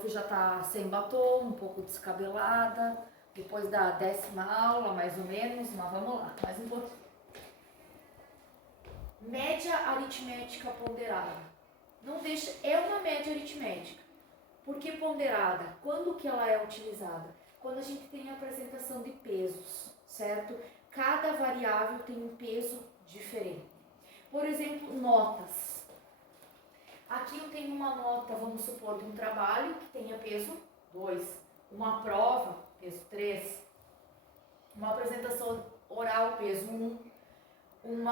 prof já tá sem batom, um pouco descabelada, depois da 10ª aula, mais ou menos, mas vamos lá, mais um pouquinho. Média aritmética ponderada. Não deixa, é uma média aritmética. Por que ponderada? Quando que ela é utilizada? Quando a gente tem a apresentação de pesos, certo? Cada variável tem um peso diferente. Por exemplo, notas. Aqui eu tenho uma nota, vamos supor, de um trabalho que tenha peso 2. Uma prova, peso 3. Uma apresentação oral, peso 1. Um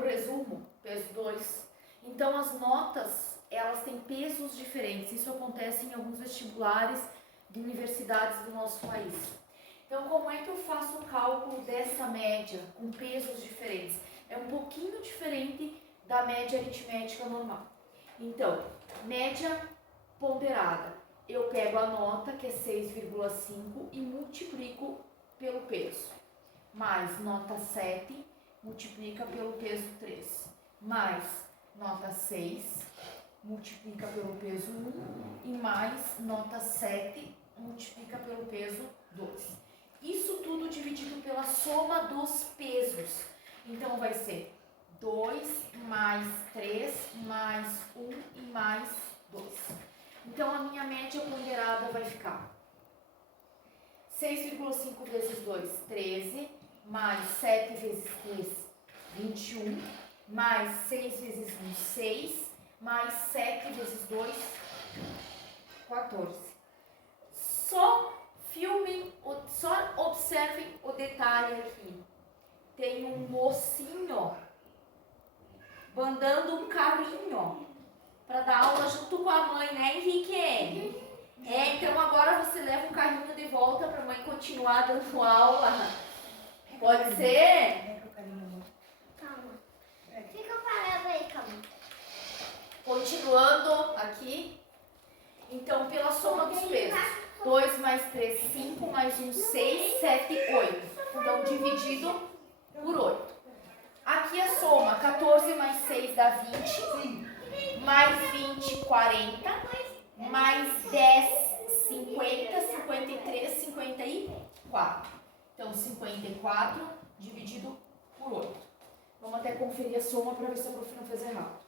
resumo, peso 2. Então as notas, elas têm pesos diferentes. Isso acontece em alguns vestibulares de universidades do nosso país. Então como é que eu faço o cálculo dessa média com pesos diferentes? É um pouquinho diferente da média aritmética normal. Então, média ponderada. Eu pego a nota, que é 6,5, e multiplico pelo peso. Mais nota 7, multiplica pelo peso 3. Mais nota 6, multiplica pelo peso 1. E mais nota 7, multiplica pelo peso 2. Isso tudo dividido pela soma dos pesos. Então, vai ser 2 mais 3 mais 1 e mais 2. Então, a minha média ponderada vai ficar 6,5 vezes 2, 13, mais 7 vezes 3, 21, mais 6 vezes 1, 6, mais 7 vezes 2, 14. Só observem o detalhe aqui. Tem um mocinho mandando um carrinho para dar aula junto com a mãe, né, Henrique? Então agora você leva um carrinho de volta para a mãe continuar dando aula. Pode ser? Calma. Fica parado aí, calma. Continuando aqui. Então, pela soma dos pesos. 2 mais 3, 5, mais 1, 6, 7, 8. Então, dividido por 8. Aqui a soma, 14 mais 6 dá 20, mais 20, 40, mais 10, 50, 53, 54. Então, 54 dividido por 8. Vamos até conferir a soma para ver se a prof não fez errado.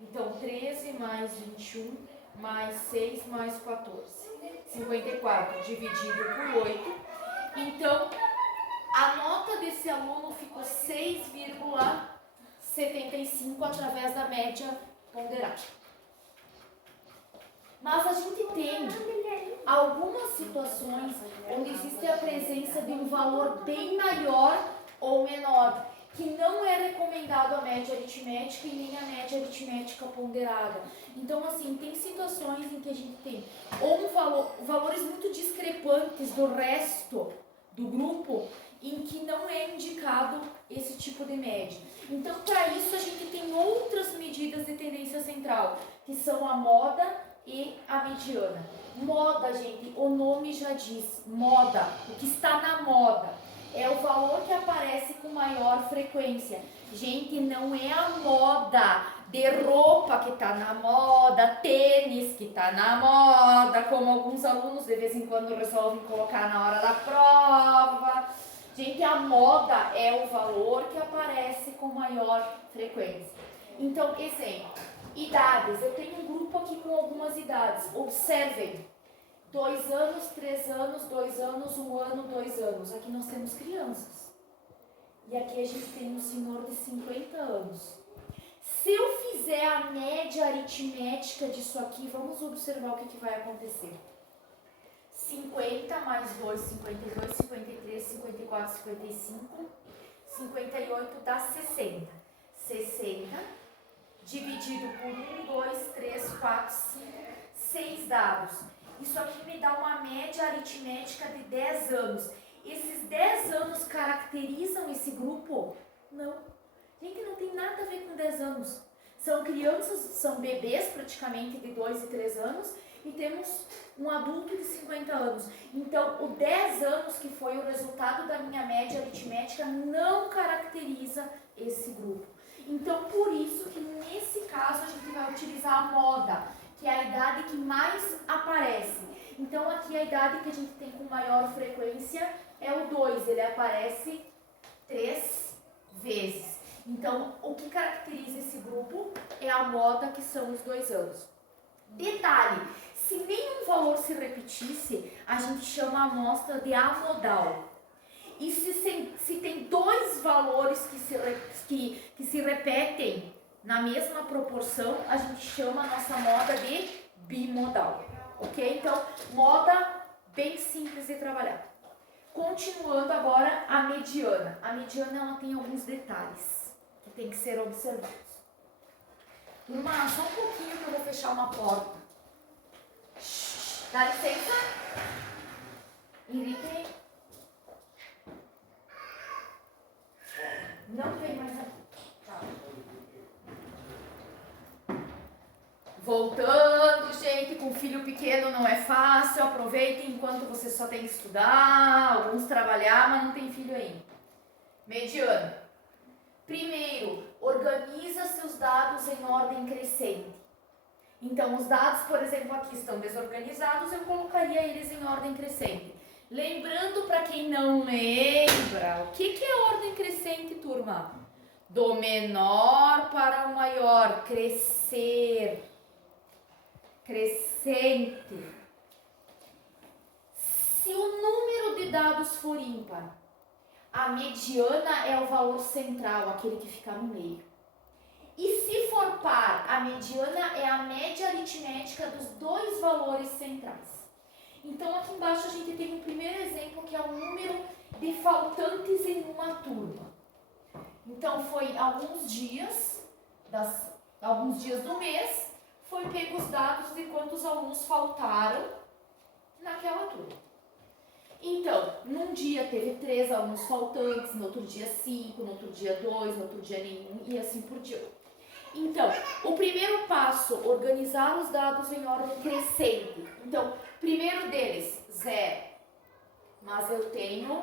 Então, 13 mais 21, mais 6, mais 14. 54 dividido por 8. Então, a nota desse aluno ficou 6,75 através da média ponderada. Mas a gente tem algumas situações onde existe a presença de um valor bem maior ou menor, que não é recomendado a média aritmética e nem a média aritmética ponderada. Então, assim, tem situações em que a gente tem ou valores muito discrepantes do resto do grupo, em que não é indicado esse tipo de média. Então, para isso, a gente tem outras medidas de tendência central, que são a moda e a mediana. Moda, gente, o nome já diz, moda, o que está na moda. É o valor que aparece com maior frequência. Gente, não é a moda de roupa que está na moda, tênis que está na moda, como alguns alunos de vez em quando resolvem colocar na hora da prova. Gente, a moda é o valor que aparece com maior frequência. Então, exemplo, idades. Eu tenho um grupo aqui com algumas idades. Observem. 2 anos, 3 anos, 2 anos, 1 ano, 2 anos. Aqui nós temos crianças. E aqui a gente tem um senhor de 50 anos. Se eu fizer a média aritmética disso aqui, vamos observar o que vai acontecer. 50 mais 2, 52, 53, 54, 55, 58 dá 60. 60 dividido por 1, 2, 3, 4, 5, 6 dados. Isso aqui me dá uma média aritmética de 10 anos. Esses 10 anos caracterizam esse grupo? Não. Gente, não tem nada a ver com 10 anos. São crianças, são bebês praticamente de 2 e 3 anos e temos um adulto de 50 anos. Então, o 10 anos que foi o resultado da minha média aritmética não caracteriza esse grupo. Então, por isso que nesse caso a gente vai utilizar a moda, que é a idade que mais aparece. Então aqui a idade que a gente tem com maior frequência é o 2, ele aparece 3 vezes. Então o que caracteriza esse grupo é a moda, que são os 2 anos. Detalhe, se nenhum valor se repetisse, a gente chama a amostra de amodal. E se tem 2 valores que se repetem na mesma proporção, a gente chama a nossa moda de bimodal. Ok? Então, moda bem simples de trabalhar. Continuando agora a mediana. A mediana ela tem alguns detalhes que tem que ser observados. Turma, só um pouquinho que eu vou fechar uma porta. Dá licença? Henrique? Não vem mais aqui. Tá. Voltando, gente, com filho pequeno não é fácil. Aproveitem enquanto você só tem que estudar, alguns trabalhar, mas não tem filho ainda. Mediano. Primeiro, organiza seus dados em ordem crescente. Então, os dados, por exemplo, aqui estão desorganizados, eu colocaria eles em ordem crescente. Lembrando, para quem não lembra, o que é ordem crescente, turma? Do menor para o maior, crescer. Crescente. Se o número de dados for ímpar, a mediana é o valor central, aquele que fica no meio. E se for par, a mediana é a média aritmética dos 2 valores centrais. Então aqui embaixo a gente tem um primeiro exemplo, que é o número de faltantes em uma turma. Então foi alguns dias do mês, foi pego os dados de quantos alunos faltaram naquela turma. Então, num dia teve 3 alunos faltantes, no outro dia 5, no outro dia 2, no outro dia nenhum e assim por diante. Então, o primeiro passo, organizar os dados em ordem crescente. Então, primeiro deles, 0. Mas eu tenho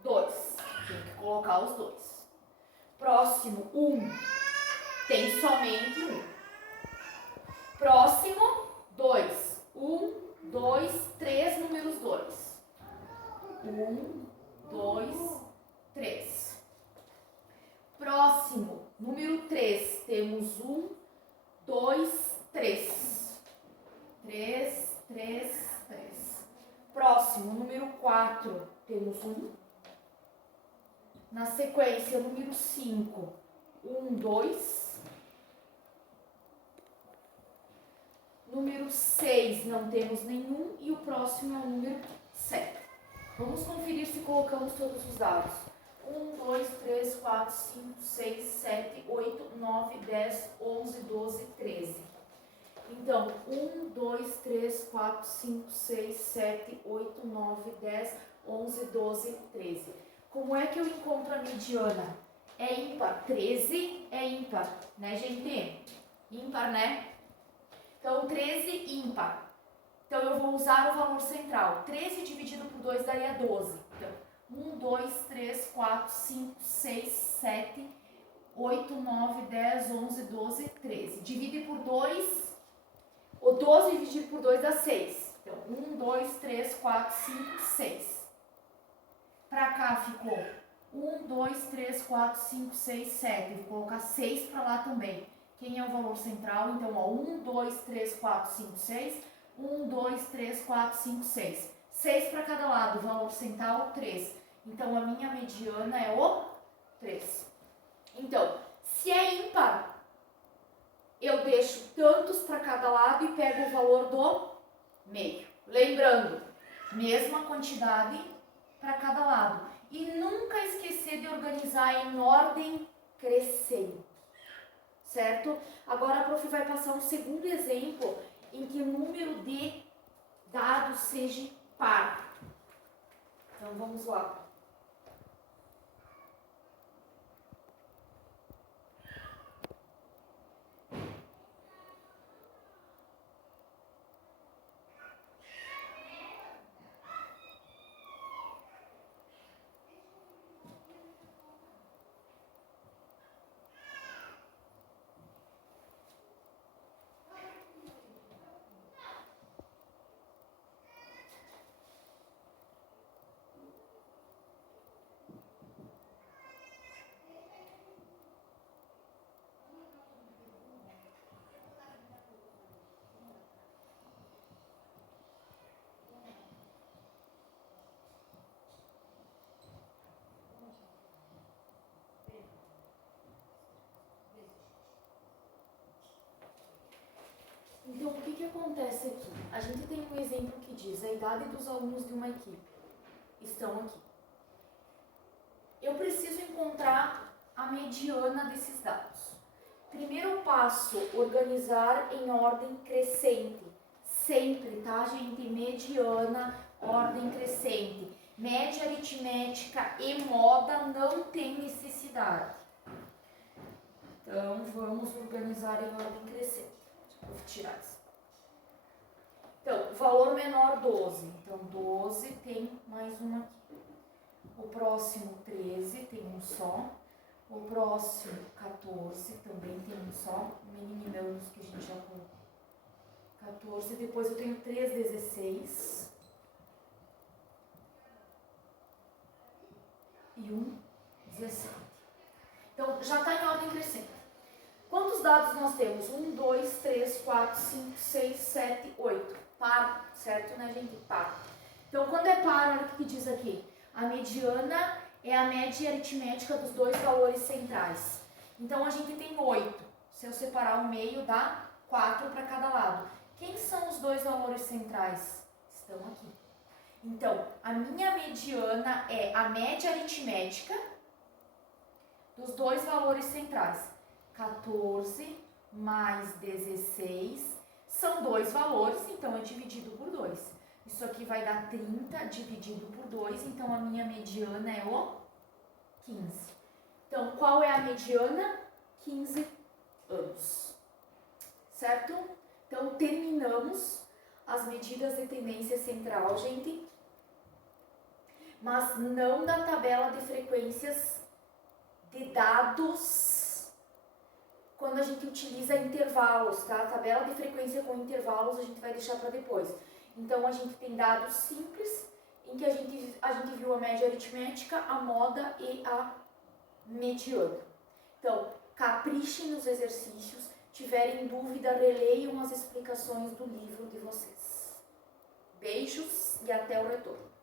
2. Tenho que colocar os 2. Próximo, 1. Tem somente 1. Próximo, 2. 1, 2, 3, números 2. 1, 2, 3. Próximo, número 3, temos 1, 2, 3. 3, 3, 3. Próximo, número 4, temos 1. Na sequência, número 5, 1, 2. Número 6, não temos nenhum. E o próximo é o número 7. Vamos conferir se colocamos todos os dados. 1, 2, 3, 4, 5, 6, 7, 8, 9, 10, 11, 12, 13. Então, 1, 2, 3, 4, 5, 6, 7, 8, 9, 10, 11, 12, 13. Como é que eu encontro a mediana? É ímpar. 13 é ímpar, né, gente? Ímpar, né? Então, 13 ímpar. Então, eu vou usar o valor central. 13 dividido por 2 daria 12. Então, 1, 2, 3, 4, 5, 6, 7, 8, 9, 10, 11, 12, 13. Divide por 2. O 12 dividido por 2 dá 6. Então, 1, 2, 3, 4, 5, 6. Para cá ficou 1, 2, 3, 4, 5, 6, 7. Vou colocar 6 para lá também. Quem é o valor central? Então, ó, 1, 2, 3, 4, 5, 6. 1, 2, 3, 4, 5, 6. 6 para cada lado, o valor central 3. Então, a minha mediana é o 3. Então, se é ímpar, eu deixo tantos para cada lado e pego o valor do meio. Lembrando, mesma quantidade para cada lado. E nunca esquecer de organizar em ordem crescente. Certo? Agora a prof vai passar um segundo exemplo em que o número de dados seja par. Então vamos lá. Então, o que acontece aqui? A gente tem um exemplo que diz a idade dos alunos de uma equipe estão aqui. Eu preciso encontrar a mediana desses dados. Primeiro passo, organizar em ordem crescente. Sempre, tá, gente? Mediana, ordem crescente. Média aritmética e moda não tem necessidade. Então, vamos organizar em ordem crescente. Vou tirar isso. Então, valor menor 12. Então, 12 tem mais um aqui. O próximo 13 tem um só. O próximo 14 também tem um só. Eliminamos que a gente já colocou. 14. Depois eu tenho 3 16. E um 17. Então, já está em ordem crescente. Quantos dados nós temos? 1, 2, 3, 4, 5, 6, 7, 8. Par, certo, né, gente? Par. Então, quando é par, olha o que diz aqui. A mediana é a média aritmética dos dois valores centrais. Então, a gente tem 8. Se eu separar o meio, dá 4 para cada lado. Quem são os dois valores centrais? Estão aqui. Então, a minha mediana é a média aritmética dos dois valores centrais. 14 mais 16 são dois valores, então é dividido por 2. Isso aqui vai dar 30 dividido por 2, então a minha mediana é o 15. Então, qual é a mediana? 15 anos. Certo? Então, terminamos as medidas de tendência central, gente. Mas não da tabela de frequências de dados quando a gente utiliza intervalos, tá? A tabela de frequência com intervalos a gente vai deixar para depois. Então, a gente tem dados simples, em que a gente viu a média aritmética, a moda e a mediana. Então, caprichem nos exercícios, tiverem dúvida, releiam as explicações do livro de vocês. Beijos e até o retorno.